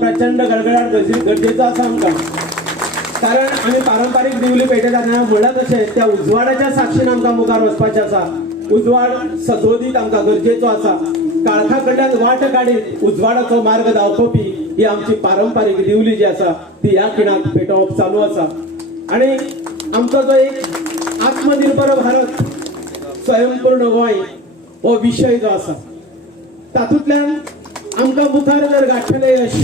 प्रचंड गडगडाट गरजेचं असं आमकां, कारण आम्ही पारंपारीक दिवली पेटयतना म्हणला तशें त्या उजवाडाच्या साक्षीन आमकां मुखार वचपाचें आसा. उजवाड सजोदीत आमकां गरजेचो आसा. काळखा कडल्यान वाट काडीत उजवाडाचो मार्ग दाखोवपी ही आमची पारंपारीक दिवली जी आसा ती ह्या खिणाक पेटोवप चालू आसा. आणि आमचो जो एक आत्मनिर्भर भारत स्वयंपूर्ण गोंय हो विशय जो आसा तातूंतल्यान आमकां मुखार जर गाठलें यश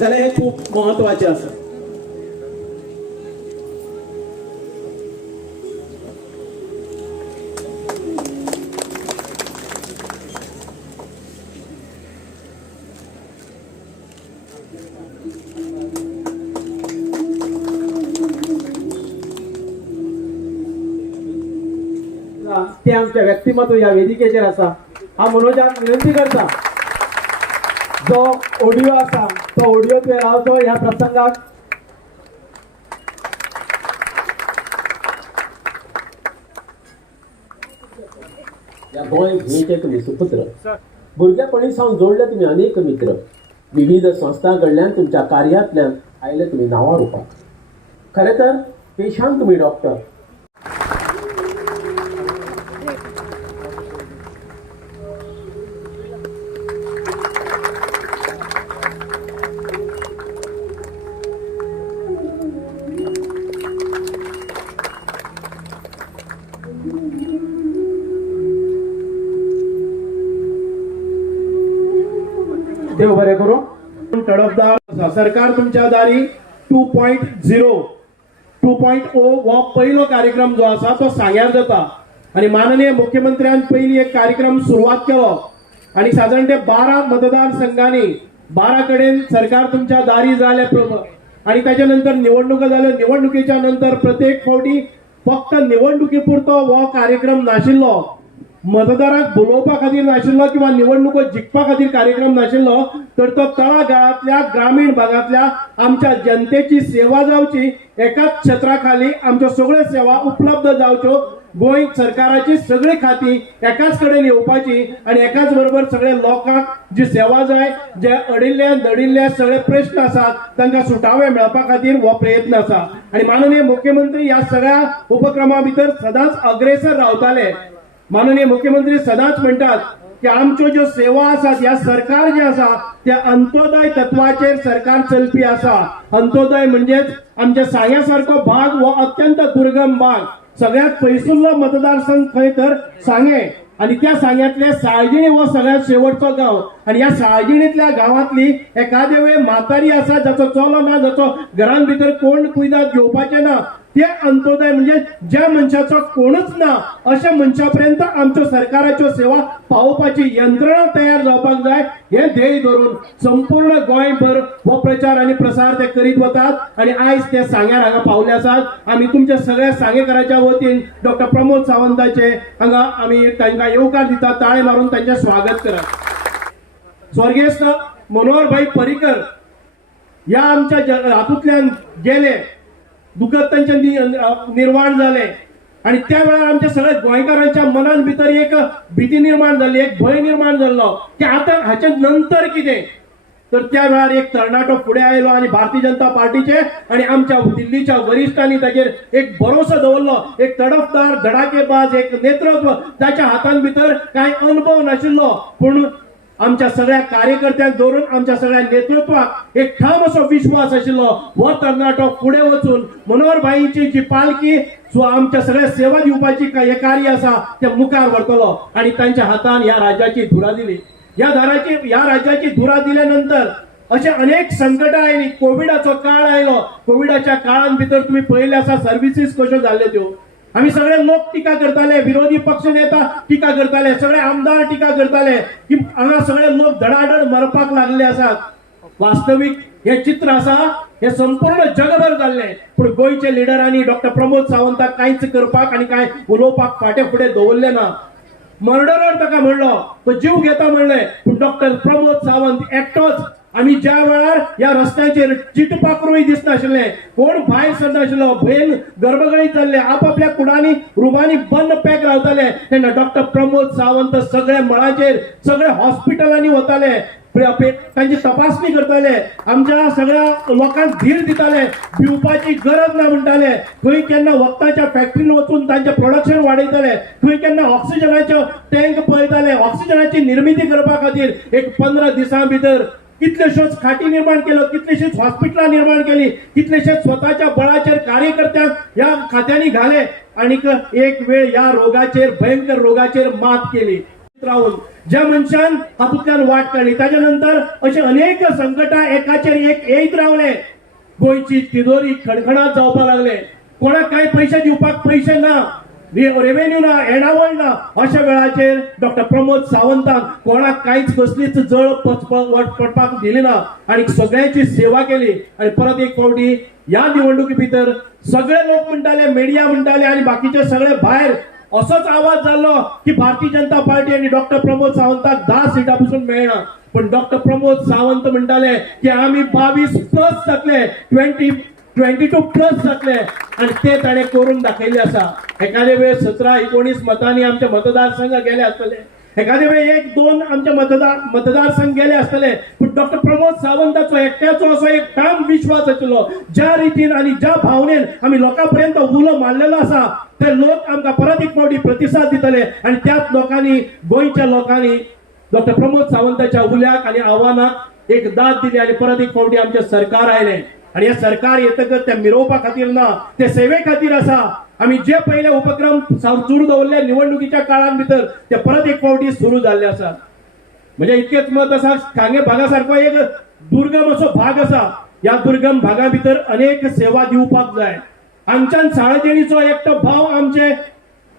जाल्यार हें खूब महत्वाचें आसा. ते आमचे व्यक्तिमत्व या वेदिकेचेर आसा. हांव मनोजाक विनंती करता जो ऑडिओ आसा तो ऑडिओ तुवें लावचो ह्या प्रसंगाक. या गोंय भुंयेचे तुमी सुपुत्र. भुरगेपणी सावन जोडले तुमी अनेक मित्र. विविध संस्था कडल्यान तुमच्या कार्यातल्यान आयले तुमी नांवां रुपाक. खरें तर पेशान तुमी डॉक्टर. देव बरें करूं. तडफदार सरकार तुमच्या दारी 2.0 हो पहिलो कार्यक्रम जो आसा तो सांग्यार जाता. आणि माननीय मुख्यमंत्र्यान पयली एक कार्यक्रम सुरवात केलो आणि साधारण ते 12 मतदारसंघांनी 12 कडेन सरकार तुमच्या दारी जाले. आणि त्याच्या नंतर निवडणुका जाल्यो. निवडणुकीच्या नंतर प्रत्येक फावटी फक्त निवडणुकी पुरतो हो कार्यक्रम नाशिल्लो. मतदारांक बोलोवपा खातीर नाशिल्लो किंवा निवडणुको जिखपा खातीर कार्यक्रम नाशिल्लो, तर तो तळागाळांतल्या ग्रामीण भागांतल्या आमच्या जनतेची सेवा जावची, एकाच छत्रा खाली आमच्यो सगळ्यो सेवा उपलब्ध जावच्यो. गोंय सरकाराची सगळी खाती एकाच कडेन येवपाची आणि एकाच बरोबर सगळे लोकांक जी सेवा जाय, जे अडिल्ल्या दडिल्ल्या सगळे प्रश्न आसात तांकां सुटावे मेळपा खातीर हो प्रयत्न आसा. आणि माननीय मुख्यमंत्री ह्या सगळ्या उपक्रमा भितर सदांच अग्रेसर रावताले. माननीय मुख्यमंत्री सदांच म्हणतात की आमच्यो ज्यो सेवा आसात, ह्या सरकार जे आसा त्या अंत्योदय तत्वाचेर सरकार चलपी आसा. अंत्योदय म्हणजेच आमच्या सांग्या सारको भाग हो अत्यंत दुर्गम भाग. सगळ्यात पयसुल्लो मतदारसंघ खंय तर सांगे. आणि त्या सांग्यातले साळजिणी हो सगळ्यात शेवटचो गांव. आणि ह्या साळजिणीतल्या गांवांतली एखादे वेळ म्हातारी आसा जाचो चलो ना, जाचो घरान भितर कोण कुयदाद घेवपाचे ना, ते अंत्योदय म्हणजे ज्या मनशाचो कोणूच ना अशा मनशापर्यंत आमच्या सरकाराच्यो सेवा पावोवपाची यंत्रणा तयार जावपाक जाय हे ध्येय धरून संपूर्ण गोंयभर हो प्रचार आणि प्रसार ते करीत वतात आणि आयज ते सांग्यार हांगा पावले आसात. आमी तुमच्या सगळ्या सांगेकरांच्या वतीन डॉक्टर प्रमोद सावंताचे हांगा आमी तांकां येवकार दितात. ताळे मारून तांचे स्वागत करात. स्वर्गेस्त मनोहरभाई पर्रीकर या आमच्या हातूंतल्यान गेले, दुखद तांचे निर्माण झाले आणि त्या वेळार आमच्या सगळ्या गोंयकारांच्या मनान भितर एक भीती निर्माण जाली, एक भय निर्माण जाल्लो की आता हाचे नंतर कितें. तर त्या वेळार एक तरणाटो फुडें आयलो आणि भारतीय जनता पार्टीचे आणि आमच्या दिल्लीच्या वरिष्ठांनी ताचेर एक भरोसो दवरलो. एक तडफदार धडाकेबाज एक नेतृत्व ताच्या हातान भितर कांय अनुभव नाशिल्लो, पूण आमच्या सगळ्या कार्यकर्त्यांक धरून आमच्या सगळ्या नेतृत्वाक एक ठाम असो विश्वास आशिल्लो. हो तरणाटो फुडें वचून मनोहरभाईची जी पालखी जो आमच्या सगळ्या सेवा दिवपाची हे कार्य आसा ते मुखार व्हरतलो आणि तांच्या हातान ह्या राज्याची धुरा दिली. ह्या राज्याची धुरा दिल्यानंतर असे अनेक संकटां आयली. कोविडाचो काळ आयलो. कोविडाच्या काळान भितर तुम्ही पळयले आसा सर्विसीस कश्यो जाल्यो त्यो. आम्ही सगळे लोक टीका करताले, विरोधी पक्ष नेता टीका करताले, सगळे आमदार टीका करताले की हांगा सगळे लोक धडाधड मरपाक लागले आसात. वास्तविक हे चित्र आसा हे संपूर्ण जगभर जाल्ले, पूण गोंयचे लिडरांनी डॉक्टर प्रमोद सावंताक कांयच करपाक आणि काय उलोवपाक फाटे फुडें दवरले ना. मर्डरर ताका म्हणलो, तो जीव घेता म्हणले, पूण डॉक्टर प्रमोद सावंत एकटोच. आम्ही ज्या वेळार या रस्त्यांचेर चिटपाखरूय दिसनाशिल्ले, कोण भायर सरनाशिल्लो, भयन गरबगळीत जाल्ले, आपापल्या कुडांनी रुमांनी बंद पॅक रावताले, तेन्ना डॉक्टर प्रमोद सावंत सगळे मळाचेर सगळे हॉस्पिटलांनी वताले, तांची तपासणी करताले, आमच्या सगळ्या लोकांक धीर दिताले, भिवपाची गरज ना म्हणटाले. खंय केन्ना वखदाच्या फॅक्टरीन वचून तांचे प्रोडक्शन वाडयताले, खंय केन्ना ऑक्सिजनाच्यो टँक पळयताले. ऑक्सिजनाची निर्मिती करपा खातीर एक 15 दिसां भितर कितलेश्योच खाटी निर्माण केलो, कितलेशीच हॉस्पिटलां निर्माण केली, कितलेशेच स्वताच्या बळाचेर कार्यकर्त्यांक या खात्यांनी घाले आणि एक वेळ या रोगाचेर भयंकर रोगाचेर मात केली. राहून ज्या मनशान हातूंतल्यान वाट काडली ताच्या नंतर अशे अनेक संकटां एकाचेर एक येयत रावले. गोंयची तिजोरी खणखणात जावपाक लागले. कोणाक कांय पयशे दिवपाक पयशे ना, रेव्हेन्यू ना, येणावळ ना. अशा वेळाचेर डॉक्टर प्रमोद सावंतान कोणाक कांयच कसलीच जळ पडपाक दिली ना आणि सगळ्यांची सेवा केली. आणि परत एक फावटी या निवडणुकी भितर सगळे लोक म्हणटाले, मीडिया म्हणटाले आणि बाकीचे सगळे भायर असोच आवाज जाल्लो की भारतीय जनता पार्टी आणि डॉक्टर प्रमोद सावंताक 10 सिटां पसून मेळना. पण डॉक्टर प्रमोद सावंत म्हणटाले की आम्ही 22+ जातले, 22+ जातले आणि ते ताणे करून दाखयले आसा. एखादे वेळ 17-19 मतांनी आमचे मतदारसंघ गेले आसतले, एखादे वेळ 1-2 आमचे मतदारसंघ गेले आसतले, पण डॉक्टर प्रमोद सावंताचो एकट्याचो असो एक ठाम विश्वास आशिल्लो. ज्या रितीन आणि ज्या भावनेन आम्ही लोकांपर्यंत उलो मारलेलो आसा ते लोक आमकां परत एक फावटी प्रतिसाद दितले आणि त्याच लोकांनी, गोंयच्या लोकांनी डॉक्टर प्रमोद सावंताच्या उल्याक आणि आव्हानाक एक दाद दिली आणि परत एक फावटी आमचे सरकार आयले. आणि हे सरकार येतकच ते मिरोवपा खातीर ना, ते सेवे खातीर आसा. आम्ही जे पहिले उपक्रम सुरू दवरले निवडणुकीच्या काळान भितर ते परत एक फावटी सुरू झाले आसात. म्हणजे इतकेच मत आसा, खांगे भागासारखो एक दुर्गम असो भाग आसा. या दुर्गम भागा भितर अनेक सेवा दिवपाक जाय. हांगच्यान साळजेणीचो एकटो भाव आमचे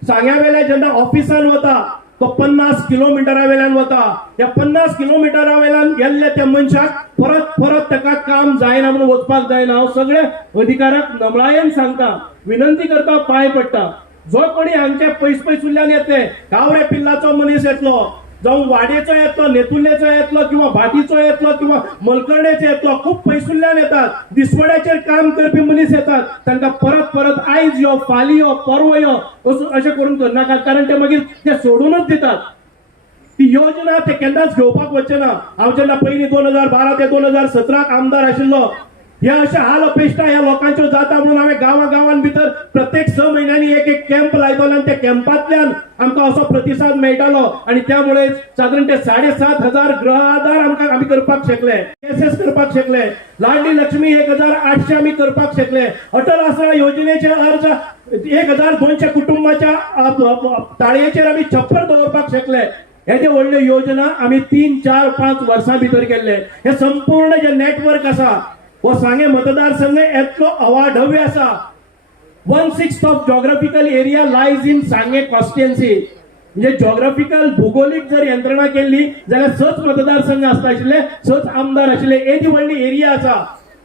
सांग्या वेल्या जेन्ना ऑफिसान वता तो 50 किलोमिटरा वेल्यान वता. या 50 किलोमिटरा वेल्यान गेल्ले त्या मनशाक परत ताका काम जायना म्हणून वचपाक जायना. हांव सगळे अधिकाराक नमळायेन सांगता, विनंती करता, पांय पडटा. जो कोणी हांगचे पयसुल्ल्यान येतले, गावरे पिल्लाचो मनीस येतलो, जावं वाडेचो येतलो, नेतुल्लेचो येतलो किंवा भाटीचो येतलो किंवा मलकर्णेचो येतलो, खूप पयसुल्ल्यान येतात. दिसवड्याचेर काम करपी मनीस येतात. तांकां परत आयज यो, फालीं यो, परवा यो अशें करून करनाकात, कारण ते मागीर ते सोडूनच दितात. ती योजना ते केन्नाच घेवपाक वचचे ना. हांव जेन्ना पयलीं 2012 ते 2017 आमदार आशिल्लो, ह्या अशा हाल अपेक्षा ह्या लोकांच्यो जाता म्हणून हांवें गांवां भितर प्रत्येक 6 म्हयन्यांनी एक कॅम्प लायतालो आणि त्या कॅम्पांतल्यान आमकां असो प्रतिसाद मेळटालो आणि त्यामुळे साधारण ते 7,500 गृह आधार आम्ही करपाक शकले, केसेस करपाक शकले, लाडली लक्ष्मी 1,800 आम्ही करपाक शकले, अटल आसरा योजनेचे अर्ज 1,200 कुटुंबाच्या ताळयेचेर आम्ही छप्पर दवरपाक शकले. हे जे व्हडल्यो योजना आम्ही 3, 4, 5 वर्सां भितर केल्ले. हे संपूर्ण जे नेटवर्क आसा हो सांगे मतदारसंघ येतलो अवाढव्य आसा. 1/6 of geographical area lies in सांगे कॉन्स्टिट्युएन्सी. म्हणजे जॉग्राफिकल भूगोलिक जर यंत्रणा केली जाल्यार सच मतदारसंघ आसता आशिल्ले, सच आमदार आशिल्ले. एदी व्हडली एरिया आसा.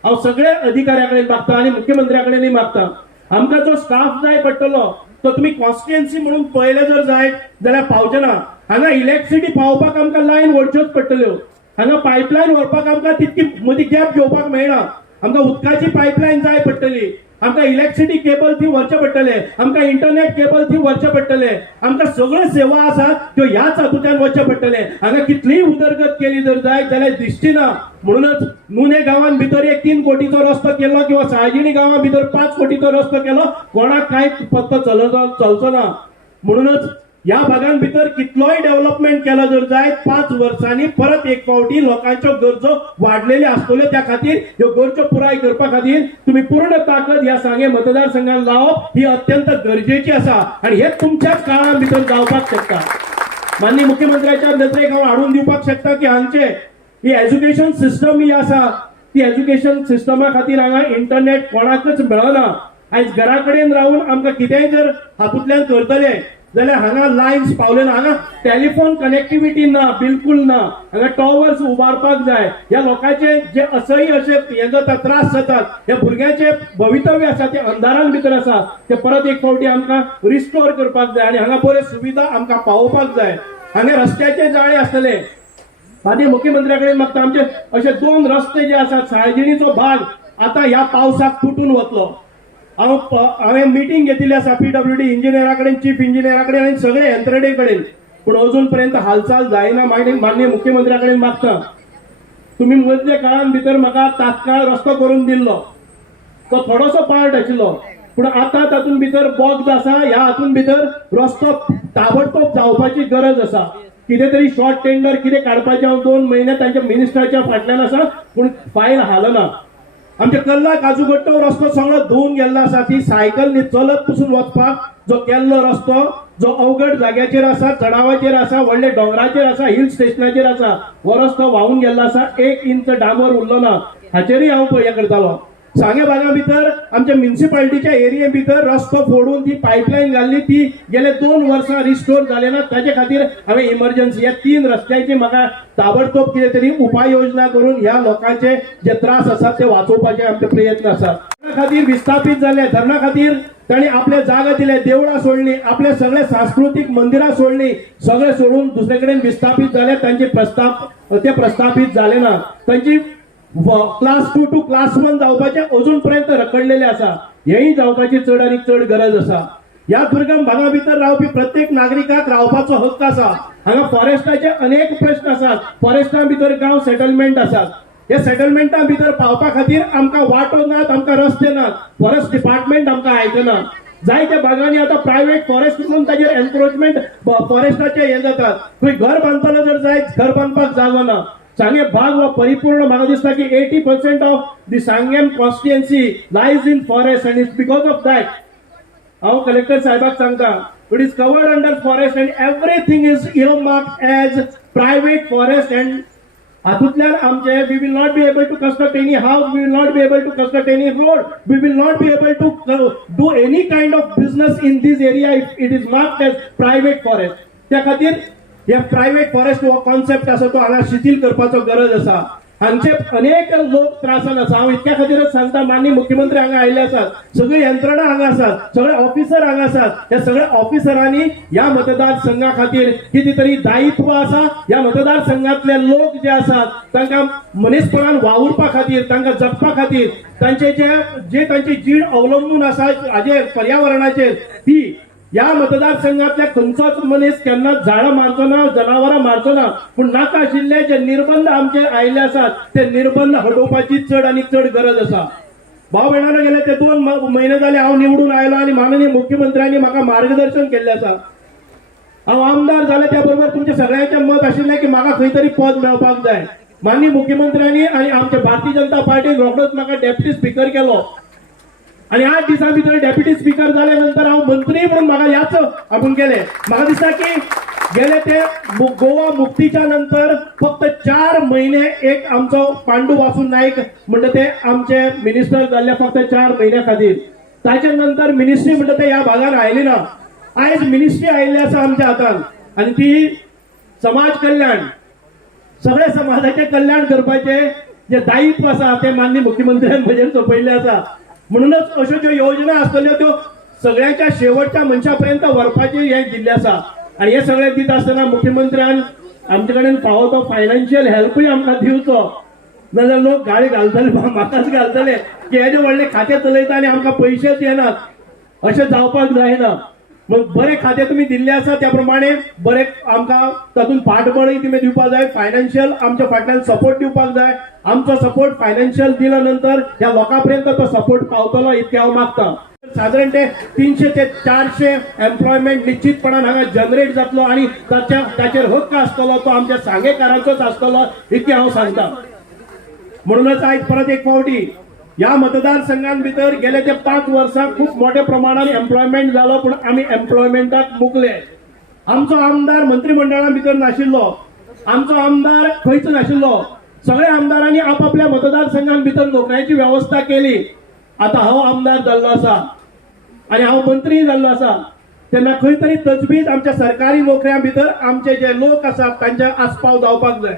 हांव सगळ्या अधिकाऱ्या कडेन मागता आनी मुख्यमंत्र्या कडेनय मागता, आमकां जो स्टाफ जाय पडटलो तो तुम्ही कॉन्स्टिट्युएन्सी म्हणून पळयले जर जायत जाल्यार पावचे ना. हांगा इलेक्ट्रिसिटी पावोवपाक आमकां लायन व्हरच्योच पडटल्यो. हांगा पायपलायन व्हरपाक आमकां तितकी मदीं गॅप घेवपाक मेळना. आमकां उदकाची पायपलायन जाय पडटली, आमकां इलेक्ट्रिसिटी केबल थी व्हरचे पडटले, आमकां इंटरनेट केबल थी व्हरचे पडटले, आमकां सगळ्यो सेवा आसात त्यो ह्याच हातूंतल्यान वचचे पडटले. हांगा कितलीय उदरगत केली जर जायत जाल्यार दिसची ना. म्हणूनच नुने गांवांत भितर एक 3 कोटीचो रस्तो केलो किंवा साळजिणी गांवां भितर 5 कोटीचो रस्तो केलो, कोणाक कांय पत्तो चलचो ना. म्हणूनच ह्या भागांत भितर कितलोय डेव्हलपमेंट केलो जर जायत 5 वर्सांनी परत एक फावटी लोकांच्यो गरजो वाडलेल्यो आसतल्यो. त्या खातीर ह्यो गरजो पुराय करपा खातीर तुम्ही पूर्ण ताकद ह्या सांगे मतदारसंघात लावप ही अत्यंत गरजेची आसा आणि हे तुमच्याच काळा भितर जावपाक शकता. माननीय मुख्यमंत्र्याच्या नदरेक हांव हाडून दिवपाक शकता की हांगचे ही एज्युकेशन सिस्टम ही आसा ती एज्युकेशन सिस्टमा खातीर हांगा इंटरनेट कोणाकच मेळना. आयज घरा कडेन रावन आमकां कितेंय जर हातूंतल्यान करतले जाल्यार हांगा लायन्स पावले ना. हांगा टेलिफोन कनेक्टिविटी ना, बिलकुल ना. हांगा टॉवर्स उबारपाक जाय. ह्या लोकांचे जे असह्य असे हे जातात, त्रास जातात, ह्या भुरग्यांचे भवितव्य आसा ते अंधारान भितर आसा ते परत एक फावटी आमकां रिस्टोर करपाक जाय आनी हांगा बऱ्यो सुविधा आमकां पावोवपाक जाय. हांगा रस्त्याचे जाळे आसतले. माननीय मुख्यमंत्र्या कडेन मागता आमचे अशे 2 रस्ते जे आसात, साळजिणीचो भाग आता ह्या पावसाक तुटून वतलो. हांवें मिटींग घेतिल्ली आसा PWD इंजिनियरा कडेन, चीफ इंजिनियरा कडेन आनी सगळे यंत्रणे कडेन, पूण अजून पर्यंत हालचाल जायना. माननीय मुख्यमंत्र्या कडेन मागता तुम्ही मदल्या काळान भितर म्हाका तात्काळ रस्तो करून दिल्लो. तो थोडोसो पार्ट आशिल्लो पूण आतां तातूंत भितर बॉक्स आसा. ह्या हातूंत भितर रस्तो ताबडतोब जावपाची गरज आसा. कितें तरी शॉर्ट टेंडर कितें काडपाचें हांव 2 म्हयने तांच्या मिनिस्टराच्या फाटल्यान आसा पूण फायल हालना. आमच्या कल्ला काजूगट्टो रस्तो सगळो धुवन गेल्लो आसा. ती सायकल न्ही चलत पसून वचपाक जो केल्लो रस्तो जो अवघड जाग्याचेर आसा, चडावाचेर आसा, व्हडले दोंगराचेर आसा, हिल स्टेशनाचेर आसा, हो रस्तो व्हांवून गेल्लो आसा. 1 इंच डांबर उरलो ना. हाचेरूय हांव हें करतालो. सांगे भागा भितर आमच्या म्युनिसिपालिटीच्या एरिये भितर रस्तो फोडून ती पायपलायन घाल्ली, ती गेले 2 वर्सां रिस्टोर जाले ना. ताचे खातीर हांवें इमर्जन्सी ह्या 3 रस्त्यांची म्हाका ताबडतोब कितें तरी उपाय योजना करून ह्या लोकांचे जे त्रास आसात ते वाचोवपाचे आमचे प्रयत्न आसात. धरणा खातीर विस्थापीत जाले, धरणा खातीर तांणी आपले जागा दिले, देवळां सोडली, आपले सगळे सांस्कृतिक मंदिरां सोडली, सगळे सोडून दुसरे कडेन विस्थापीत जाले. तांचे प्रस्थापीत जाले ना. तांची क्लास 2 टू क्लास 1 जावपाचे अजून पर्यंत रखडलेले आसा. हेही जावपाची चड आनी चड गरज आसा. ह्या दुर्गम भागा भितर रावपी प्रत्येक नागरिकाक रावपाचो हक्क आसा. हांगा फॉरेस्टाचे अनेक प्रश्न आसात. फॉरेस्टा भितर गांव सेटलमेंट आसात. हे सेटलमेंटा भितर पावपा खातीर आमकां वाटो नात, आमकां रस्ते नात. फॉरेस्ट डिपार्टमेंट आमकां आयकना. जायत्या भागांनी आता प्रायव्हेट फॉरेस्ट म्हणून ताचेर एन्क्रोचमेंट फॉरेस्टाचे हे जातात. थंय घर बांदतलो जर जायत घर बांदपाक जागो ना. सांगे भाग हो परिपूर्ण म्हाका दिसता की 80% of the Sanguem constituency lies in forest and it's because of that हांव कलेक्टर साहेबाक सांगता it is covered under forest and everything is earmarked as private forest and हातूंतल्यान आमचे we will not be able to construct any house, we will not be able to construct any road, we will not be able to do any kind of business in this area if it is marked as private forest. त्या खातीर हे private forest हो concept आसा तो हांगा शिथील करपाचो गरज आसा. हांगचे अनेक लोक त्रासान आसा. हांव इतक्या खातीरच सांगता माननीय मुख्यमंत्री हांगा आयिल्ले आसात, सगळी यंत्रणा हांगा आसात, सगळे ऑफिसर हांगा आसात. ह्या सगळ्या ऑफिसरांनी ह्या मतदारसंघा खातीर कितें तरी दायित्व आसा. ह्या मतदारसंघातले लोक जे आसात तांकां मनीसपणान वावुरपा खातीर, तांकां जगपा खातीर, तांचे जे तांची जीण अवलंबून आसा हाजेर पर्यावरणाचेर, ती या मतदारसंघातल्या खंयचोच मनीस केन्ना झाडां मारचो ना, जनावरां मारचो ना. पूण नाका आशिल्ले जे निर्बंध आमचे आयिल्ले आसात ते निर्बंध हटोवपाची चड आनी चड गरज आसा. भाव भयणानो गेले ते 2 म्हयने जाले हांव निवडून आयलो आनी माननीय मुख्यमंत्र्यांनी म्हाका मार्गदर्शन केल्लें आसा. हांव आमदार जाले त्या बरोबर तुमचे सगळ्यांचें मत आशिल्लें की म्हाका खंय तरी पद मेळपाक जाय. माननीय मुख्यमंत्र्यांनी आनी आमच्या भारतीय जनता पार्टीन रोखडोच म्हाका डेप्युटी स्पीकर केलो आणि 8 दिसां भितर डेप्युटी स्पीकर जाले नंतर हांव मंत्री म्हणून म्हाका ह्याच हातून गेले. म्हाका दिसता की गेले ते गोवा मुक्तीच्या नंतर फक्त 4 महिने एक आमचो पांडू वासू नाईक म्हणटा ते आमचे मिनिस्टर जाल्ले फक्त 4 महिन्या खातीर. ताच्या नंतर मिनिस्ट्री म्हणटा ते ह्या भागात आयली ना. आयज मिनिस्ट्री आयिल्ली आसा आमच्या हातान आनी ती समाज कल्याण, सगळ्या समाजाचे कल्याण करपाचे जे दायित्व आसा ते माननीय मुख्यमंत्र्यान म्हजेर सोपयल्ले आसा. म्हणूनच अश्यो ज्यो योजना आसतल्यो त्यो सगळ्यांच्या शेवटच्या मनशापर्यंत व्हरपाचे हे दिल्ले आसा. आणि हे सगळे दित आसतना मुख्यमंत्र्यान आमचे कडेन फावो तो फायनान्शियल हेल्पूय आमकां दिवचो. नाजाल्यार लोक गाळी घालतले, म्हाकाच घालतले की हेजे व्हडले खाते चलयता आनी आमकां पयशेच येनात. अशें जावपाक जायना. मग बरे खाते तुम्ही दिल्ले आसा त्या प्रमाणे बरे आमकां तातूंत फाटबळय तुम्ही दिवपाक जाय. फायनान्शियल आमच्या फाटल्यान सपोर्ट दिवपाक जाय. आमचो सपोर्ट फायनान्शियल दिल्या नंतर ह्या लोकांपर्यंत तो सपोर्ट पावतलो इतके हांव मागता. साधारण ते 300 ते 400 एम्प्लॉयमेंट निश्चितपणान हांगा जनरेट जातलो आणि ताचेर हक्क आसतलो तो आमच्या सांगेकारांचोच आसतलो इतके हांव सांगता. म्हणूनच आयज परत एक फावटी या मतदारसंघां भितर गेले ते 5 वर्सां खूप मोठ्या प्रमाणात एम्प्लॉयमेंट जालो, पण आम्ही एम्प्लॉयमेंटाक मुकले. आमचो आमदार मंत्रिमंडळा भितर नाशिल्लो, आमचो आमदार खंयच नाशिल्लो. सगळ्या आमदारांनी आपापल्या मतदारसंघां भितर नोकऱ्याची व्यवस्था केली. आता हांव आमदार जाल्लो आसा आणि हांव मंत्री जाल्लो आसा तेन्ना खंय तरी तजवीज आमच्या सरकारी नोकऱ्यां भितर आमचे जे लोक आसात तांचे आस्पाव जावपाक जाय.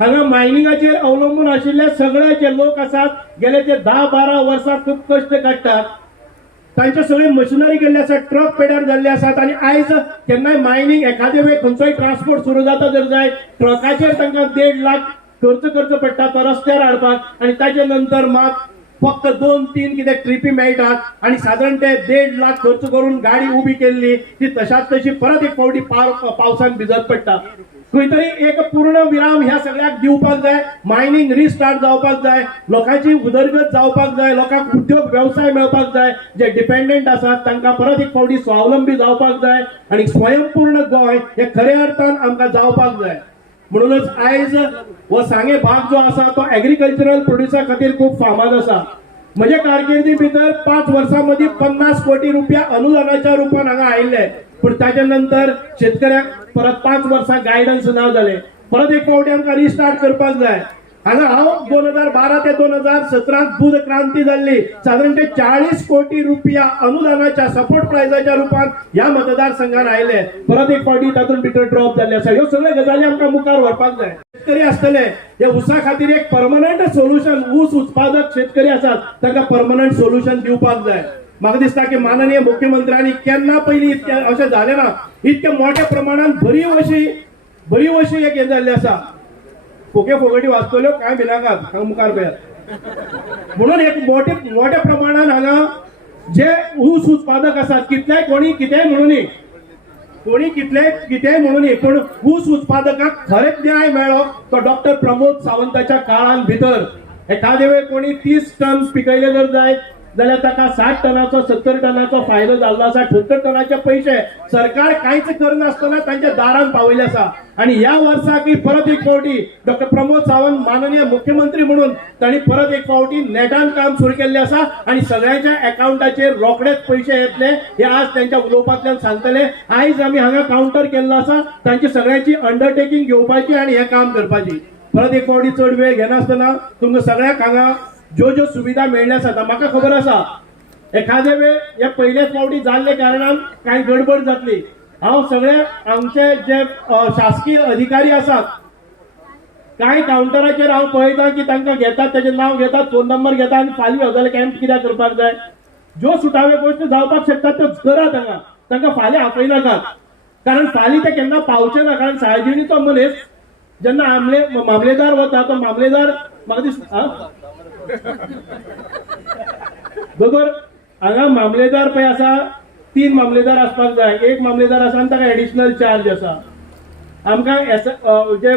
हांगा मायनिंगाचेर अवलंबून आशिल्ले सगळे जे लोक आसात गेले ते 10-12 वर्सां खूब कश्ट काडटात. तांचे सगळे मशिनरी गेल्ले आसात, ट्रक पेड्यार जाल्ले आसात आणि आयज केन्नाय मायनिंग एखादे वेळ खंयचोय ट्रान्सपोर्ट सुरू जाता जर जाय ट्रकाचेर तांकां 1.5 लाख खर्च करचो पडटा तो रस्त्यार हाडपाक आणि ताचे नंतर मात फक्त 2-3 कितें ट्रिपी मेळटात आणि साधारण ते 1.5 लाख खर्च करून गाडी उभी केल्ली ती तशाच तशी परत एक फावटी पावसान भिजत पडटा. खंय तरी एक पूर्ण विराम ह्या सगळ्याक दिवपाक जाय. मायनिंग रिस्टार्ट जावपाक जाय, लोकांची उदरगत जावपाक जाय, लोकांक उद्योग व्यवसाय मेळपाक जाय. जे डिपेंडंट आसात तांकां परत एक फावटी स्वावलंबी जावपाक जाय आणि स्वयंपूर्ण गोंय हे खऱ्या अर्थान आमकां जावपाक जाय. म्हणूनच आयज हो सांगे भाग जो आसा तो एग्रीकल्चरल प्रोड्युसा खातीर खूप फामाद आसा. म्हजे कारकिर्दी भितर 5 वर्सां मदीं 50 कोटी रुपया अनुदानाच्या रुपान हांगा आयिल्ले. पण ताच्या नंतर शेतकऱ्याक परत 5 वर्सां गायडन्स ना जाले. परत एक फावटी आमकां रिस्टार्ट करपाक जाय. हांगा हांव 2012 ते 2017 दूध क्रांती जाल्ली. साधारण ते 40 कोटी रुपया अनुदानाच्या सपोर्ट प्राइजाच्या रुपान ह्या मतदारसंघान आयले. परत एक फावटी तातूंत भितर ड्रॉप जाल्ले आसा. ह्यो सगळ्यो गजाली आमकां मुखार व्हरपाक जाय. शेतकरी आसतले हे ऊसा खातीर एक परमनंट सोल्युशन, ऊस उत्पादक शेतकरी आसात तांकां परमनंट सोल्युशन दिवपाक जाय. म्हाका दिसता की माननीय मुख्यमंत्र्यांनी केन्ना पयलीं इतकें अशें जालें ना. इतके मोठ्या प्रमाणात भरीव अशी एक हें जाल्ली आसा. फुके फुगटी वाचतल्यो काय भिनाकात हांगा मुखार पळयात. म्हणून एक मोठ्या प्रमाणात हांगा जे ऊस उत्पादक आसात कितलेय कोणी कितेंय म्हणून कोणी कितेंय म्हणून पण ऊस उत्पादकाक खरेंच न्याय मेळ्ळो तो डॉक्टर प्रमोद सावंताच्या काळान भितर. एखादे वेळ कोणी 30 टन पिकयले जर जायत जाल्यार ताका 60 टनाचो 70 टनाचो फायदो जाल्लो आसा. 78 टनाचे पयशे सरकार कांयच करनासतना तांच्या दारान पावयले आसा. आणि ह्या वर्साक परत एक फावटी डॉक्टर प्रमोद सावंत माननीय मुख्यमंत्री म्हणून तांणी परत एक फावटी नेटान काम सुरू केल्ले आसा आणि सगळ्यांच्या अकाउंटाचेर रोखडेच पयशे येतले हे आज त्यांच्या उलोवपांतल्यान सांगतले. आयज आमी हांगा काउंटर केल्लो आसा तांची सगळ्यांची अंडरटेकिंग घेवपाची आणि हे काम करपाची. परत एक फावटी चड वेळ घेनासतना तुमकां सगळ्याक हांगा ज्यो सुविधा मेळ्ळ्या आसात म्हाका खबर आसा एखादे वेळ हे पयलेच फावटी जाल्ले कारणान कांय गडबड जातली. हांव सगळे आमचे जे शासकीय अधिकारी आसात कांय काउंटराचेर हांव पळयता की तांकां घेतात, ताचें नांव घेतात, फोन नंबर घेतात आणि फाल्यां हो जाल्यार कॅम्प कित्याक करपाक जाय. ज्यो सुटावे गोश्टी जावपाक शकतात त्यो करात. तांकां फाल्यां आपयनाकात कारण फाल्यां ते केन्ना पावचे ना. कारण सार्वजनीक मनीस जेन्ना मामलेदार वता तो मामलेदार म्हाका दिसता बरोबर हांगा मामलेदार पळय आसा 3 मामलेदार आसपाक जाय. एक मामलेदार आसा आनी ताका एडिशनल चार्ज आसा. आमकां जे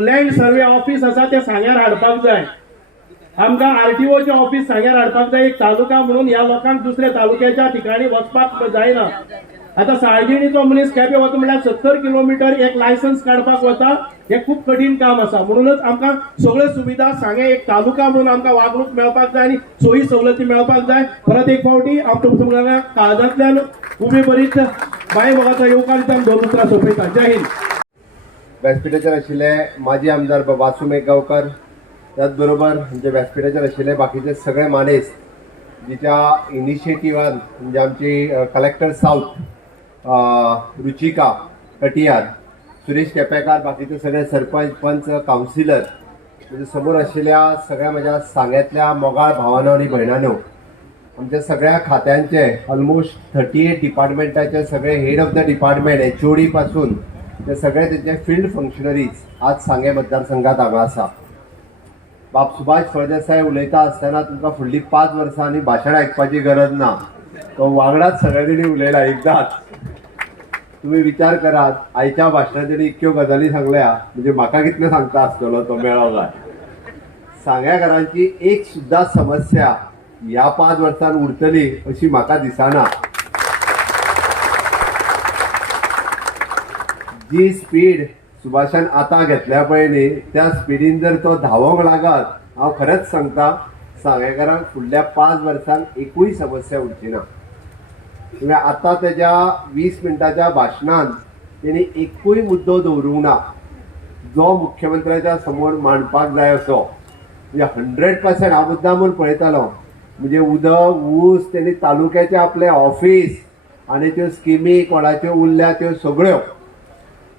लँड सर्वे ऑफिस आसा ते सांग्यार हाडपाक जाय. आमकां आरटीओचे ऑफिस सांग्यार हाडपाक जाय. एक तालुका म्हणून ह्या लोकांक दुसऱ्या तालुक्याच्या ठिकाणी वचपाक जायना. आता सार्वजनीक मनीस केपें वता म्हळ्यार 70 किलोमीटर एक लायसन्स काडपाक वता. हे खूप कठीण काम आसा. म्हणूनच आमकां सगळ्यो सुविधा सांगे एक तालुका म्हणून आमकां वागणूक मेळपाक जाय आणि सोयी सवलती मेळपाक जाय. परत एक फावटी हांव तुमकां काळजांतल्यान उबे बरीच बाय मोगाचो येवकारांतल्यान 2 उतरां सोंपयता. जय हिंद. व्यासपीठाचेर आशिल्ले माजी आमदार वासू मेघगांवकर त्याच बरोबर जे व्यासपीठाचेर आशिल्ले बाकीचे सगळे मानेस्त जिच्या इनिशिएटिव्हान म्हणजे आमची कलेक्टर साऊथ रुचिका कटियार, सुरेश केपेकार, बाकीचे सगळे सरपंच, पंच, कावन्सिलर, म्हणजे समोर असलेल्या सगळ्या माझ्या सांग्यातल्या मोगाळ भावांनो आणि भयणांनो, आमच्या सगळ्या खात्यांचे ऑलमोस्ट 38 डिपार्टमेंटाचे सगळे head of the department HOD पासून ते सगळे त्यांचे फील्ड फंक्शनरीज आज सांगे मतदारसंघात हांगा आसा. बाब सुभाष फळदेसाय उलयता आसतना तुमकां फुडलीं 5 वर्सां आनी भाशण आयकपाची गरज ना, तो वांगडाच सगळ्यांनी उलयला एकदाच. तुम्ही विचार करात, आयच्या भाशणांत तेणी इतक्यो गजाली सांगल्या म्हणजे म्हाका कितले सांगता आसतलो तो मेळो काय. सांग्याकारांची एक सुद्धा समस्या ह्या 5 वर्सांत उरतली अशी म्हाका दिसना. जी स्पीड सुभाषान आतां घेतल्या पळय न्ही, त्या स्पिडीन जर तो धावोंक लागत, हांव खरेंच सांगता सांगेकारांक फुडल्या 5 वर्सांक एकूय समस्या उरची ना. तुम्ही आतां तेज्या 20 मिनटाच्या भाशणांत तेणी एकूय मुद्दो दवरूंक ना जो मुख्यमंत्र्याच्या समोर मांडपाक जाय असो. म्हणजे 100% हांव मुद्दामून पळयतालो, म्हणजे उदक, ऊस, तेणी तालुक्याचे आपले ऑफिस आनी त्यो स्किमी कोणाच्यो उरल्या त्यो सगळ्यो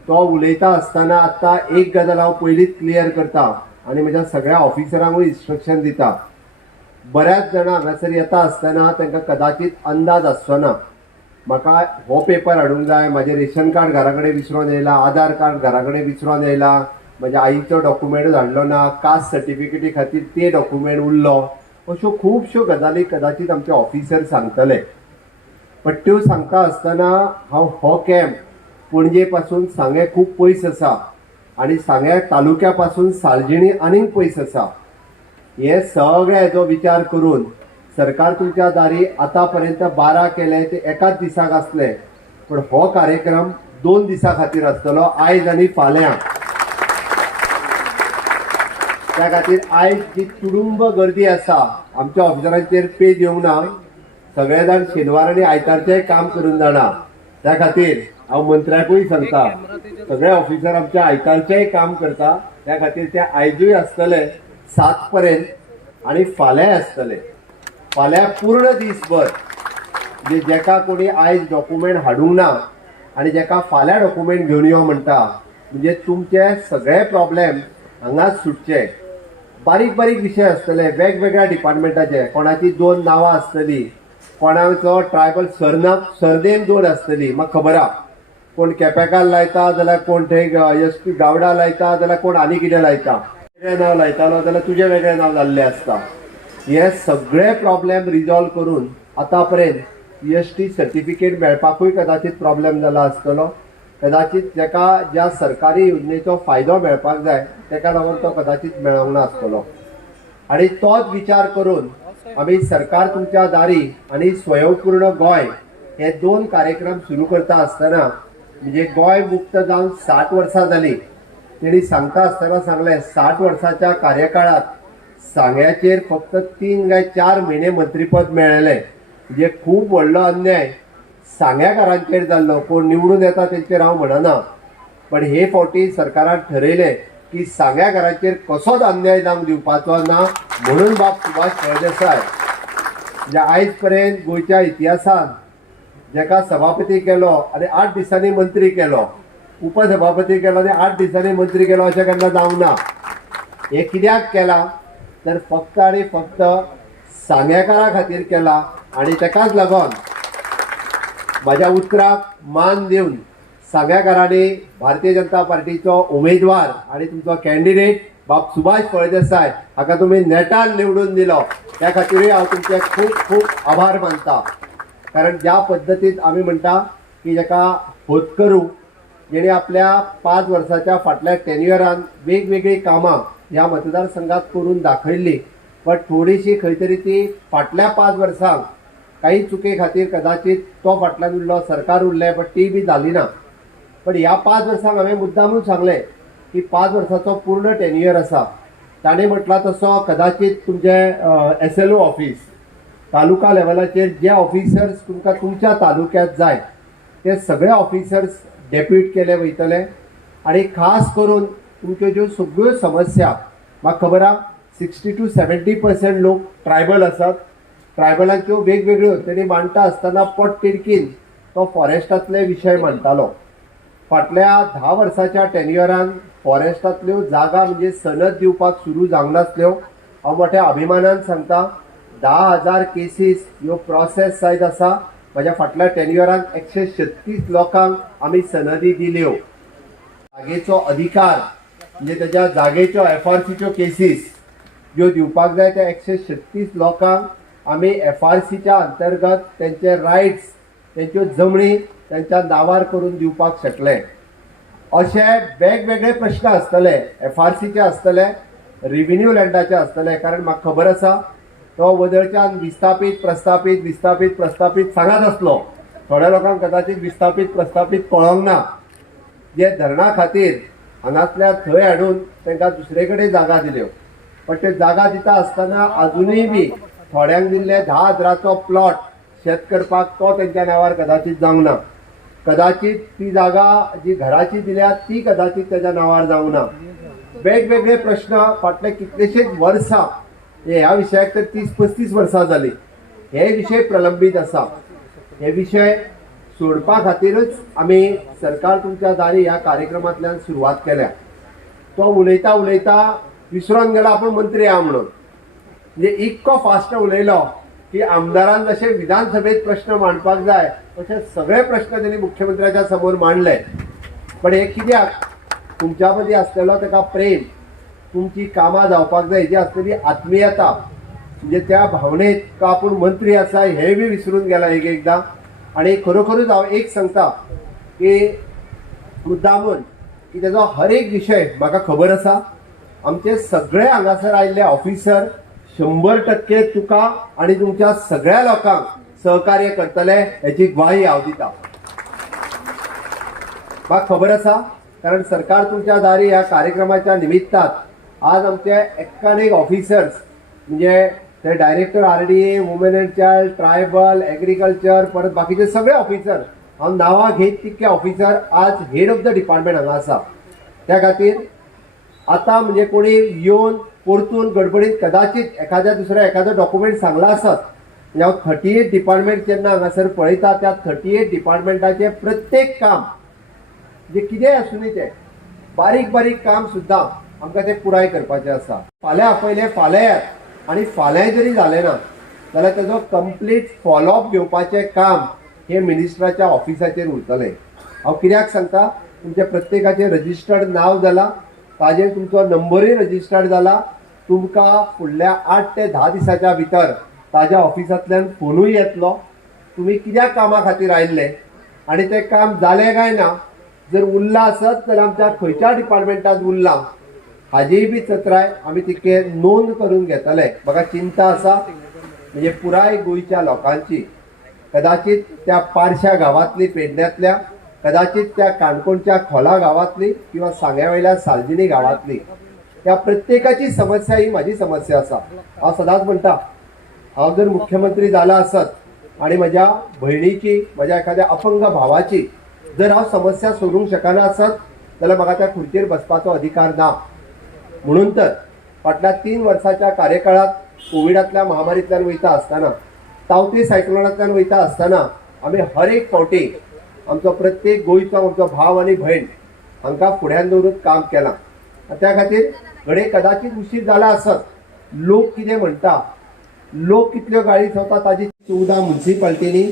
तो उलयता आसतना आतां एक गजाल हांव पयलींच क्लियर करता आनी म्हज्या सगळ्या ऑफिसरांकूय इन्स्ट्रक्शन दिता. बऱ्याच जाणां हांगासर येता आसतना तांकां कदाचित अंदाज आसचो ना. म्हाका हो पेपर हाडूंक जाय, म्हाजें रेशन कार्ड घरा कडेन विसरोन येयला, आधार कार्ड घरा कडेन विसरोन येयला, म्हज्या आईचो डॉक्युमेंटूच हाडलो ना, कास्ट सर्टिफिकेटी खातीर ते डॉक्युमेंट उरलो, अश्यो खुबश्यो गजाली कदाचित आमचे ऑफिसर सांगतले. पण त्यो सांगता आसतना हांव हो कॅम्प पणजे पासून सांगे खूब पयस आसा आनी सांग्या तालुक्या पासून सालजिणी आनीक पयस आसा. हे सगळे हेजो विचार करून सरकार तुमच्या दारी आतां पर्यंत 12 केले ते एकाच दिसाक आसले, पण हो कार्यक्रम 2 दिसां खातीर आसतलो, आयज आनी फाल्यां. त्या खातीर आयज जी तुडुंब गर्दी आसा, आमच्या ऑफिसरांचेर पेज येवंक ना, सगळे जाण शेनवार आनी आयतारचें काम करून जाणा. त्या खातीर हांव मंत्र्याकूय सांगता, सगळे ऑफिसर आमच्या आयतारचेंय काम करता, त्या खातीर ते आयजूय आसतले 7 पर्यंत आनी फाल्यां आसतले. फाल्यां पूर्ण दिसभर म्हणजे जेका कोणी आयज डॉक्युमेंट हाडूंक ना आनी जेका फाल्यां डॉक्युमेंट घेवन यो म्हणटा, म्हणजे तुमचे सगळे प्रॉब्लेम हांगाच सुटचे. बारीक बारीक विशय आसतले वेगवेगळ्या डिपार्टमेंटाचे, कोणाची 2 नांवां आसतली, कोणाचो ट्रायबल सरनेम 2 आसतली, म्हाका खबर आहा. कोण केपेकार लायता जाल्यार कोण थंय SP गावडा लायता जाल्यार कोण आनी कितें लायता, वेगळें नांव लायतालो जाल्यार तुजें वेगळें नांव जाल्लें आसता. हे सगळे प्रॉब्लेम रिजॉल्व करून आतां पर्यंत EST सर्टिफिकेट मेळपाकूय कदाचित प्रॉब्लेम जाला आसतलो. कदाचित जेका ज्या सरकारी योजनेचो फायदो मेळपाक जाय तेका लागून तो कदाचित मेळोंक ना आसतलो. आनी तोच विचार करून आमी सरकार तुमच्या दारी आनी स्वयंपूर्ण गोंय हे 2 कार्यक्रम सुरू करता आसतना, म्हणजे गोंय मुक्त जावन 60 वर्सां जाली. तेणी सांगता आसतना सांगलें 60 वर्साच्या कार्यकाळात सांग्याचेर फक्त 3 काय 4 म्हयने मंत्रीपद मेळ्ळें. म्हणजे खूब व्हडलो अन्याय सांग्याकारांचेर जाल्लो. कोण निवडून येता तेंचेर हांव म्हणना, पण हे फावटी सरकारान ठरयलें की सांग्याकारांचेर कसोच अन्याय जावंक दिवपाचो ना. म्हणून बाब सुभाष फळदेसाय म्हणजे आयज पर्यंत गोंयच्या इतिहासांत जेका सभापती केलो आनी 8 दिसांनी मंत्री केलो, उपसभापती केलो आनी 8 दिसांनी मंत्री केलो, अशें केन्ना जावंक ना. हे कित्याक केला तर फक्त आनी फक्त सांग्याकारा खातीर केला. आनी तेकाच लागून म्हाज्या उतराक मान दिवन सांग्याकारांनी भारतीय जनता पार्टीचो उमेदवार आनी तुमचो कॅन्डिडेट बाब सुभाष फळदेसाय हाका तुमी नेटान निवडून दिलो, त्या खातीरूय हांव तुमचे खूब खूब आभार मानता. कारण ज्या पद्दतीन आमी म्हणटा की जेका होतकरू जेणे आपल्या 5 वर्साच्या फाटल्या टेन्युअरान वेगवेगळी कामां ह्या मतदारसंघात करून दाखयल्ली, पण थोडीशी खंय तरी ती फाटल्या 5 वर्सांक काही चुके खातीर कदाचित तो फाटल्यान उरलो, सरकार उरलें, पण ती बी जाली ना. पण ह्या 5 वर्सांक हांवें मुद्दामून सांगलें की 5 वर्साचो पूर्ण टेन्युअर आसा. ताणें म्हटला तसो कदाचित तुमचें SLO ऑफिस तालुका लेवलाचेर जे ऑफिसर्स तुमकां तुमच्या तालुक्यांत जाय ते सगळे ऑफिसर्स डेप्यूट केले वयतले. आनी खास करून तुमच्यो ज्यो सगळ्यो समस्या, म्हाका खबर आहा 60 to 70% लोक ट्रायबल आसात ट्रायबलांच्यो वेगवेगळ्यो तेणी मांडटा आसतना पोट तिडकीन तो फॉरेस्टांतले विशय मांडटालो. फाटल्या 10 वर्साच्या टेन्युअरान फॉरेस्टांतल्यो जागा म्हणजे सनद दिवपाक सुरू जावंक नासल्यो. हांव मोठ्या अभिमानान सांगता 10,000 केसीस ह्यो प्रोसेस जायत आसा. म्हज्या फाटल्या टेन्युअरान 136 लोकांक आमी सनदी दिल्यो. जागेचो अधिकार म्हणजे त्याच्या जागेच्यो FRCच्यो केसीस ज्यो दिवपाक जाय त्या 136 लोकांक आमी FRCच्या अंतर्गत त्यांचे रायट्स त्यांच्यो जमणी त्यांच्या नांवार करून दिवपाक शकले. अशे वेगवेगळे प्रश्न आसतले, FRCचे आसतले, रेव्हेन्यू लँडाचे आसतले. कारण म्हाका खबर आसा तो वदळच्यान विस्थापीत प्रस्थापीत सांगत आसलो. थोड्या लोकांक कदाचित विस्थापीत प्रस्थापीत कळोंक ना. जे धरणा खातीर हांगासल्या थंय हाडून तांकां दुसरे कडेन जागा दिल्यो. पण ते जागा दिता आसतना अजुनूय बी थोड्यांक दिल्ले 10,000चो प्लॉट शेत करपाक तो तेंच्या नांवार कदाचित जावंक ना. कदाचित ती जागा जी घराची दिल्या ती कदाचित त्याच्या नांवार जावंक ना. वेगवेगळे प्रश्न फाटले कितलेशेच वर्सां ह्या विशयाक तर 30-35 वर्सां जाली हे विशय प्रलंबीत आसा. हे विशय सोडपा खातीरच आमी सरकार तुमच्या दारी ह्या कार्यक्रमांतल्यान सुरवात केल्या. तो उलयता विसरून गेलो आपूण मंत्री आहा म्हणून. म्हणजे इतको फास्ट उलयलो की आमदारान जशे विधानसभेत प्रश्न मांडपाक जाय तसे सगळे प्रश्न त्यांनी मुख्यमंत्र्याच्या समोर मांडले. पण हे कित्याक तुमच्या मदीं आसलेलो ताका प्रेम, तुमची कामां जावपाक जाय हेजी आसलेली आत्मीयता म्हणजे त्या भावनेत का आपूण मंत्री आसा हेंय बी विसरून गेला एकदां. आणि खरोखरूच हांव एक सांगता की मुद्दामून की तेजो हर एक विशय म्हाका खबर आसा. आमचे सगळे हांगासर आयिल्ले ऑफिसर 100% तुका आणि तुमच्या सगळ्या लोकांक सहकार्य करतले हेची ग्वाही हांव दिता. म्हाका खबर आसा कारण सरकार तुमच्या दारी ह्या कार्यक्रमाच्या निमित्तात आज आमचे एकानेक ऑफिसर्स म्हणजे ते director RDA, women and child, tribal, agriculture, परत बाकीचे सगळे ऑफिसर हांव नांवां घेत तितके ऑफिसर आज हेड ऑफ द डिपार्टमेंट हांगा आसा. त्या खातीर आता म्हणजे कोणी येवन परतून गडबडीत कदाचित एखादो डॉक्युमेंट सांगला आसत. म्हणजे हांव 38 डिपार्टमेंट जेन्ना हांगासर पळयता त्या 38 डिपार्टमेंटाचे प्रत्येक काम जे कितेंय आसूं ते बारीक काम सुद्दां आमकां ते पुराय करपाचें आसा. फाल्यां आपयलें फाल्यां येयात आणि फाल्यां जरी जालें ना जाल्यार तेजो कंप्लीट फॉलोअप घेवपाचें काम हे मिनिस्टराच्या ऑफिसाचेर उरतलें. हांव कित्याक सांगता तुमच्या प्रत्येकाचें रजिस्टर्ड नांव जालां, ताजेर तुमचो नंबरूय रजिस्टर्ड जाला. तुमकां फुडल्या 8 ते 10 दिसाच्या भितर ताज्या ऑफिसांतल्यान फोनूय येतलो तुमी कित्याक कामा खातीर आयिल्ले आनी तें काम जालें काय ना. जर उरलां आसत जाल्यार आमच्या खंयच्या डिपार्टमेंटांत उरलां हाजीय बी चत्राय आमी तितके नोंद करून घेतले. म्हाका चिंता आसा म्हणजे पुराय गोंयच्या लोकांची, कदाचित त्या पारशा गांवांतली पेडण्यांतल्या, कदाचित त्या काणकोणच्या खोला गांवांतली किंवा सांग्यावयल्या सालजिनी गांवांतली त्या प्रत्येकाची समस्या ही माझी समस्या आसा. हांव सदांच म्हणटा हांव जर मुख्यमंत्री जाला आसत आणि म्हज्या भयणीची, म्हज्या एखाद्या अपंग भावाची जर हांव समस्या सोडूंक शकना आसत जाल्यार म्हाका त्या खुर्चेर बसपाचो अधिकार ना. म्हणून तर फाटल्या 3 वर्साच्या कार्यकाळात कोविडांतल्या महामारींतल्यान वयता आसतना, तावती सायक्लोनांतल्यान वयता आसतना आमी हर एक फावटी आमचो प्रत्येक गोंयचो आमचो भाव आनी भयण हांकां फुड्यान दवरून काम केलां. त्या खातीर घडये कदाचित उशीर जाला आसत. लोक कितें म्हणटा, लोक कितल्यो गाळी चोवता ताजी 14 म्युन्सिपाल्टींनी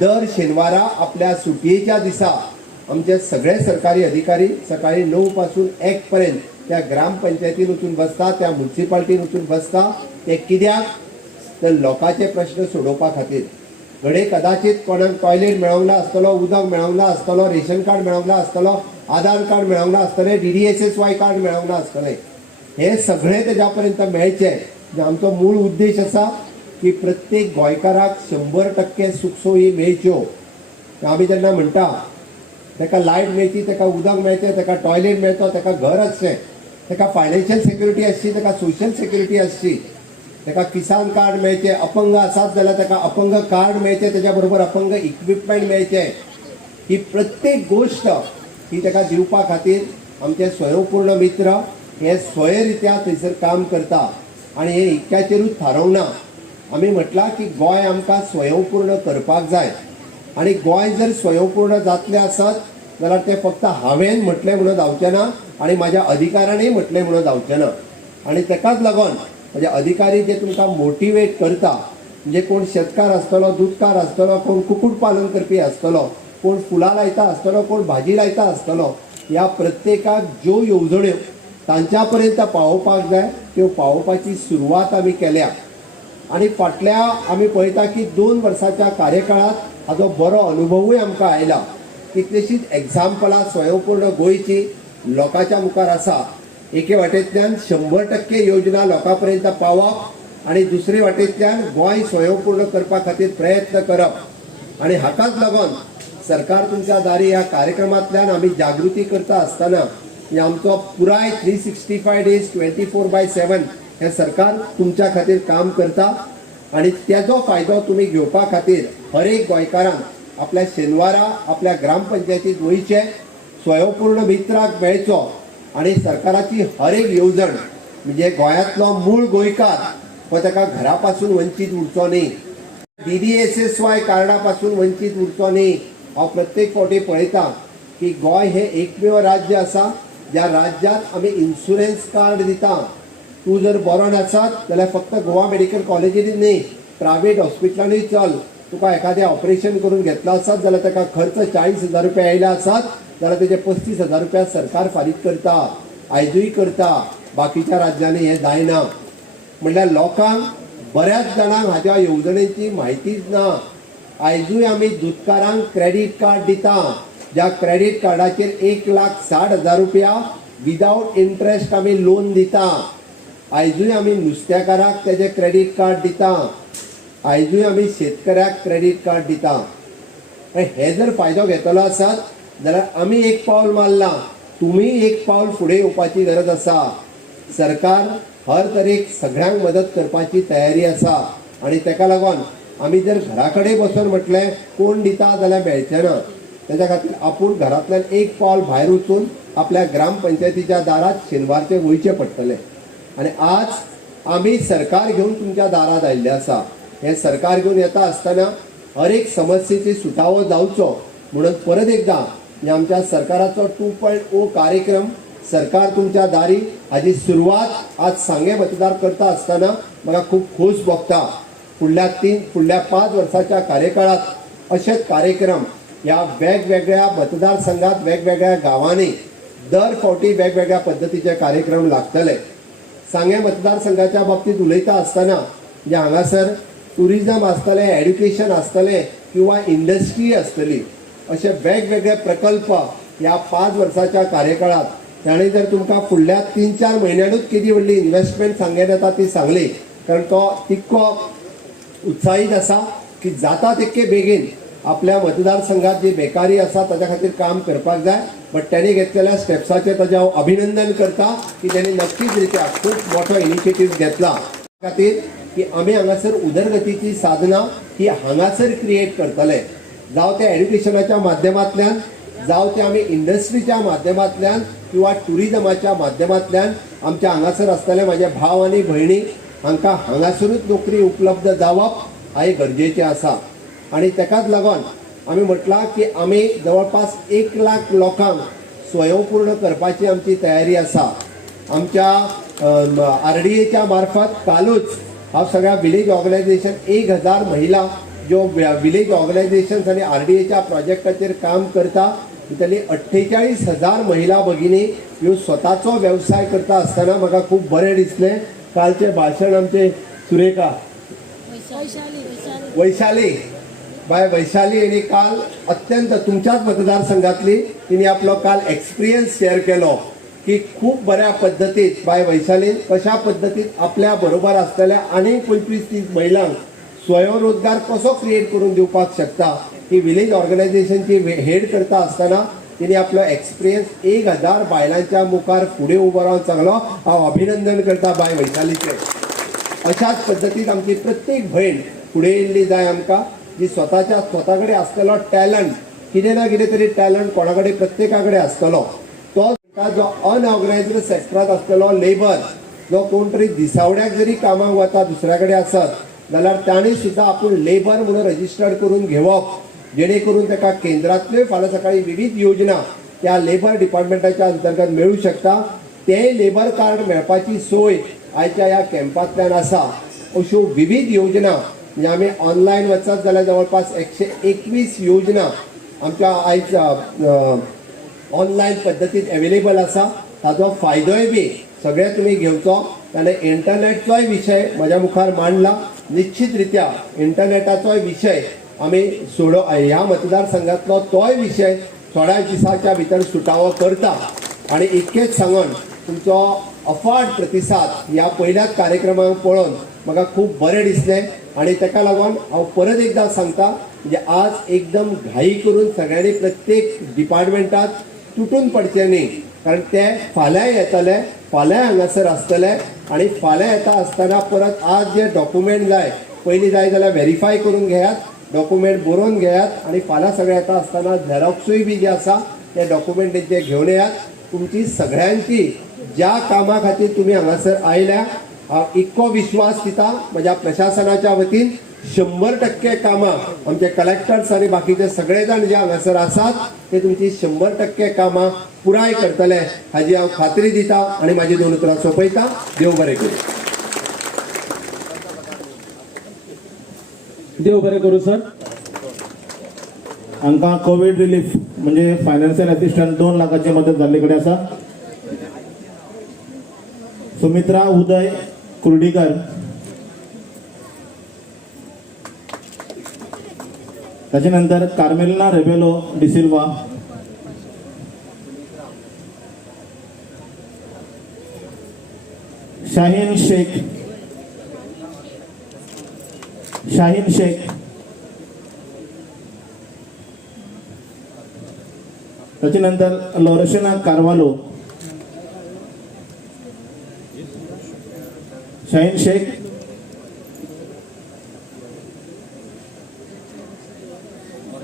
दर शेनवारा आपल्या सुटयेच्या दिसा आमचे सगळे सरकारी अधिकारी सकाळी 9 पासून 1 पर्यंत त्या ग्रामपंचायतीन वचून बसता, त्या म्युन्सिपाल्टीन वचून बसता. ते कित्याक तर लोकांचे प्रश्न सोडोवपा खातीर. घडये कदाचित कोणाक टॉयलेट मेळोंक ना आसतलो, उदक मेळोंक ना आसतलो, रेशन कार्ड मेळोंक ना आसतलो, आधार कार्ड मेळोंक ना आसतलें, DDSSY कार्ड मेळोंक ना आसतलें. हे सगळें तेज्या पर्यंत मेळचें आमचो मूळ उद्देश आसा की प्रत्येक गोंयकाराक 100% सुखसोयी मेळच्यो. आमी जेन्ना म्हणटा ताका लायट मेळची, ताका उदक मेळचें, ताका टॉयलेट मेळचो, ताका घर आसचें, ताका फायनान्शियल सेक्युरिटी आसची, ताका सोशल सेक्युरिटी आसची, ताका किसान कार्ड मेळचें, अपंग आसात जाल्यार ताका अपंग कार्ड मेळचें, तेज्या बरोबर अपंग इक्विपमेंट मेळचें. ही प्रत्येक गोश्ट ही ताका दिवपा खातीर आमचे स्वयंपूर्ण मित्र हे स्वयरित्या थंयसर काम करता. आनी हे इतक्याचेरूच थारोवंक ना. आमी म्हटलां की गोंय आमकां स्वयंपूर्ण करपाक जाय आनी गोंय जर स्वयंपूर्ण जातलें आसत जाल्यार तें फक्त हांवें म्हटलें म्हणून जावचें ना आनी म्हाज्या अधिकाऱ्यांनी म्हटलें म्हणून जावचें ना आनी तेकाच लागून म्हणजे अधिकारी जे तुमकां मोटिवेट करता म्हणजे कोण शेतकार आसतलो दूधकार आसतलो कोण कुकूट पालन करपी आसतलो कोण फुलां लायता आसतलो कोण भाजी लायता आसतलो ह्या प्रत्येकाक ज्यो येवजण्यो तांच्या पर्यंत पावोवपाक जाय त्यो पावोवपाची सुरवात आमी केल्या आनी फाटल्या आमी पळयता की 2 वर्साच्या कार्यकाळांत हाजो बरो अनुभवूय आमकां आयला कितलींशींच एग्जाम्पलां स्वयंपूर्ण गोंयची लोकांच्या मुखार आसा एके वाटेंतल्यान 100% योजना लोकां पर्यंत पावप आनी दुसरे वाटेंतल्यान गोंय स्वयंपूर्ण करपा खातीर प्रयत्न करप आनी हाकाच लागून सरकार तुमच्या दारी ह्या कार्यक्रमांतल्यान आमी जागृती करता आसतना आमचो पुराय 365 डेज 24/7 हे सरकार तुमच्या खातीर काम करता आनी तेजो फायदो तुमी घेवपा खातीर हर एक गोंयकारांक आपल्या शेनवारा आपल्या ग्रामपंचायतीत वयचे स्वयंपूर्ण मित्राक मेळचो आनी सरकाराची हर एक येवजण म्हणजे गोंयांतलो मूळ गोंयकार हो ताका घरा पासून वंचीत उरचो न्ही DDSSY कार्डा पासून वंचीत उरचो न्ही हांव प्रत्येक फावटी पळयता की गोंय हे एकमेव राज्य आसा ज्या राज्यांत आमी इन्शुरन्स कार्ड दिता तूं जर बरो नासत जाल्यार फक्त गोवा मेडिकल कॉलेजींत न्ही प्रायवेट हॉस्पिटलांनी चल तुका एखादें ऑपरेशन करून घेतलो आसत जाल्यार ताका खर्च 40,000 रुपया आयला आसत जाल्यार तेजे 35,000 रुपया सरकार फारीक करता आयजूय करता बाकीच्या राज्यांनी हें जायना म्हणल्यार लोकांक बऱ्याच जाणांक हाज्या येवजणेची म्हायतीच ना आयजूय आमी दुधकारांक क्रेडीट कार्ड दिता ज्या क्रेडीट कार्डाचेर 1,60,000 रुपया विदाउट इंट्रेस्ट आमी लोन दिता आयजूय आमी नुस्तेकाराक तेजे क्रेडीट कार्ड दिता आयजूय आमी शेतकऱ्याक क्रेडीट कार्ड दिता हे जर फायदो घेतलो आसत जाल्यार आमी एक पावल मारलां तुमी एक पावल फुडें येवपाची गरज आसा सरकार हर तरेक सगळ्यांक मदत करपाची तयारी आसा आनी तेका लागून आमी जर घरा कडेन बसून म्हटलें कोण दिता जाल्यार मेळचें ना तेच्या खातीर आपूण घरांतल्यान एक पावल भायर वचून आपल्या ग्रामपंचायतीच्या दारात शेनवारचे वयचें पडटलें आनी आज आमी सरकार घेवन तुमच्या दारात आयिल्ले आसा हें सरकार घेवन येता आसतना हर एक समस्येची सुटावो जावचो म्हणून परत एकदां आमच्या सरकाराचो 2.0 कार्यक्रम सरकार तुमच्या दारी हाची सुरवात आज सांगे मतदार करता आसतना म्हाका खूब खोस भोगता फुडल्या 5 वर्साच्या कार्यकाळात अशेच कार्यक्रम ह्या वेगवेगळ्या मतदारसंघात वेगवेगळ्या गांवांनी दर फावटी वेगवेगळ्या पद्धतीचे कार्यक्रम लागतले सांगे मतदारसंघाच्या बाबतीत उलयता आसतना जे हांगासर टुरिजम आसतलें एड्युकेशन आसतलें किंवा इंडस्ट्री आसतली अशे वेगवेगळे प्रकल्प ह्या 5 वर्साच्या कार्यकाळात ताणें जर तुमकां फुडल्या 3-4 म्हयन्यांनूच किती व्हडली इन्व्हेस्टमेंट सांगेन येता ती सांगली कारण तो तितको उत्साहीत आसा की जाता तितके बेगीन आपल्या मतदारसंघात जी बेकारी आसा ताच्या खातीर काम करपाक जाय बट ताणें घेतलेल्या स्टेप्साचें ताजें हांव अभिनंदन करता की ताणें नक्कीच रित्या खूब मोठो इनिशिएटीव घेतला खातीर की आमी हांगासर उदरगतीची साधना ही हांगासर क्रिएट करतले जावं ते एड्युकेशनाच्या माध्यमांतल्यान जावं ते आमी इंडस्ट्रीच्या माध्यमांतल्यान किंवा टुरिजमाच्या माध्यमांतल्यान आमच्या हांगासर आसतले म्हाजे भाव आनी भयणी हांकां हांगासरूच नोकरी उपलब्ध जावप हें गरजेचें आसा आनी तेकाच लागून आमी म्हटलां की आमी जवळपास 1 लाख लोकांक स्वयंपूर्ण करपाची आमची तयारी आसा आमच्या RDAच्या मार्फत कालूच हांव सगळ्या विलेज ऑर्गनायझेशन 1000 महिला ज्यो विलेज ऑर्गनायझेशन्स आनी RDAच्या प्रोजेक्टाचेर काम करता तितली 48,000 महिला भगिनी ह्यो स्वताचो वेवसाय करता आसतना म्हाका खूब बरें दिसलें कालचे भाशण आमचे सुरेखा वैशाली बाय वैशाली यांनी काल अत्यंत तुमच्याच मतदारसंघातली तिने आपलो काल एक्सपिरियन्स शेअर केलो की खूप बऱ्या पद्धतीत बाय वैशालीन कशा पद्धतीत आपल्या बरोबर असलेल्या अनेक 25-30 महिलांक स्वयंरोजगार कसो क्रिएट करून दिवपाक शकता ही विलेज ऑर्गनायझेशनची हेड करता असताना तिने आपलो एक्सपिरियन्स 1000 बायलांच्या मुखार फुडें उबो रावन सांगलो हांव अभिनंदन करता बाय वैशालीचे अशाच पद्धतीत आमची प्रत्येक भयण फुडें येयल्ली जाय आमकां जी स्वता कडेन आसलेलो टॅलंट कितें ना कितें तरी टॅलंट कोणा कडेन प्रत्येका कडेन आसतलो तो जो अनऑर्गनायज्ड सेक्टरांत आसलेलो लेबर जो कोण तरी दिसावड्याक जरी कामाक वता दुसऱ्या कडेन आसत जाल्यार तांणी सुद्दां आपूण लेबर म्हणून रजिस्टर्ड करून घेवप, जेणे करून ताका केंद्रांतल्यो फाल्यां सकाळी विविध योजना त्या लेबर डिपार्टमेंटाच्या अंतर्गत मेळूं शकता. तें लेबर कार्ड मेळपाची सोय आयच्या ह्या कॅम्पांतल्यान आसा. अश्यो विविध योजना म्हणजे आमी ऑनलायन वचत जाल्यार जवळपास 121 योजना आमच्या आयज ऑनलायन पद्दतीन अवेलेबल आसा. ताचो फायदोय बी सगळे तुमी घेवचो. ताणें इंटरनेटचोय विशय म्हज्या मुखार मांडला. निश्चित रित्या इंटरनेटाचोय विशय आमी ह्या मतदारसंघातलो तोय विशय थोड्या दिसाच्या भितर सुटावो करता. आणि इतकेच सांगून तुमचो अफाट प्रतिसाद ह्या पयल्याच कार्यक्रमाक पळोवन म्हाका खूब बरें दिसलें. आणि ताका लागून हांव परत एकदां सांगता, म्हणजे आज एकदम घाई करून सगळ्यांनी प्रत्येक डिपार्टमेंटात तुटून पडचें न्ही, कारण ते फाल्यां येतले, फाल्यां हांगासर आसतले. आणि फाल्यां येता आसतना परत आज जे डॉक्युमेंट जाय पयलीं जाय जाल्यार व्हेरीफाय करून घेयात, डॉक्युमेंट बरोवन घेयात. आणि फाल्यां सगळें येता आसतना झेरॉक्सूय बी जे आसा ते डॉक्युमेंट तेंचे घेवन येयात. तुमची सगळ्यांची ज्या कामा खातीर तुमी हांगासर आयल्या हांव इतको विश्वास दिता म्हज्या प्रशासनाच्या वतीन 100% कामां आमचे कलेक्टर्स आनी बाकीचे सगळे जाण जे हांगासर आसात ते तुमची 100% कामां पुराय करतले हाची हांव खात्री दिता. आणि म्हाजी 2 उतरां सोंपयता. देव बरें करूं. देव बरें करूं सर. हांकां कोविड रिलीफ म्हणजे फायनान्शियल असिस्टंट 2 लाखाची मदत जाल्ले कडेन आसा. सुमित्रा उदय कुर्डीकर, ताचे नंतर कार्मेलिना रेबेलो डिसिल्वा, शाहीन शेख, ताचे नंतर लोरेशिना कार्वालो, शाहीन शेख,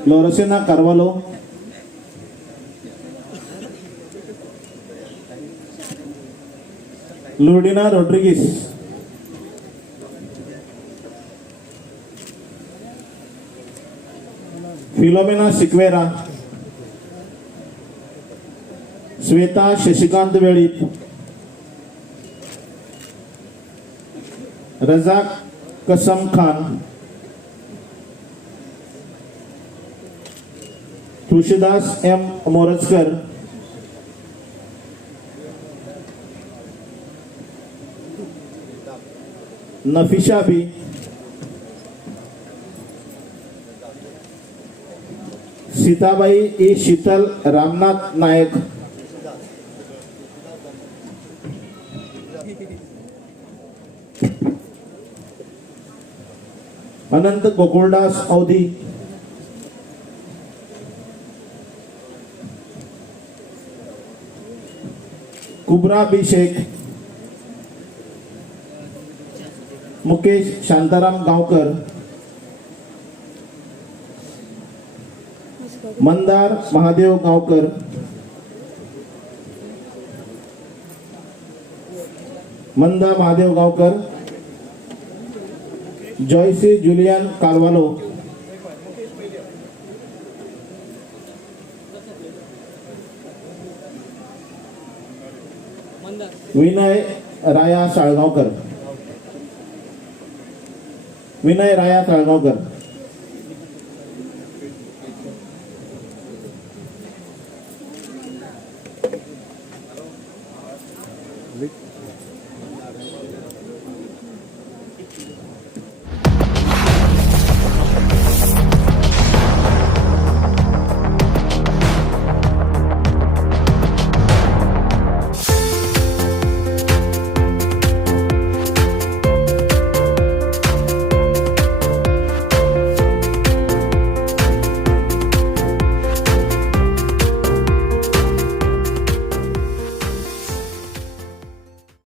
लोरेशिना कार्वालो, लुर्डिना रोड्रिगिस, फिलोमिना सिक्वेरा, श्वेता शशिकांत वेळीप, रजाक कसम खान, तुळशीदास एम मोरजकर, नफिशा बी, सीताबाई ए शीतल रामनाथ नायक, अनंत गोकुलदास अवधी, कुबरा बी शेख, मुकेश शांताराम गांवकर, मंदार महादेव गांवकर, मंदा महादेव गांवकर, जॉयसी जुलियन कार्वालो, विनय राया साळगांवकर,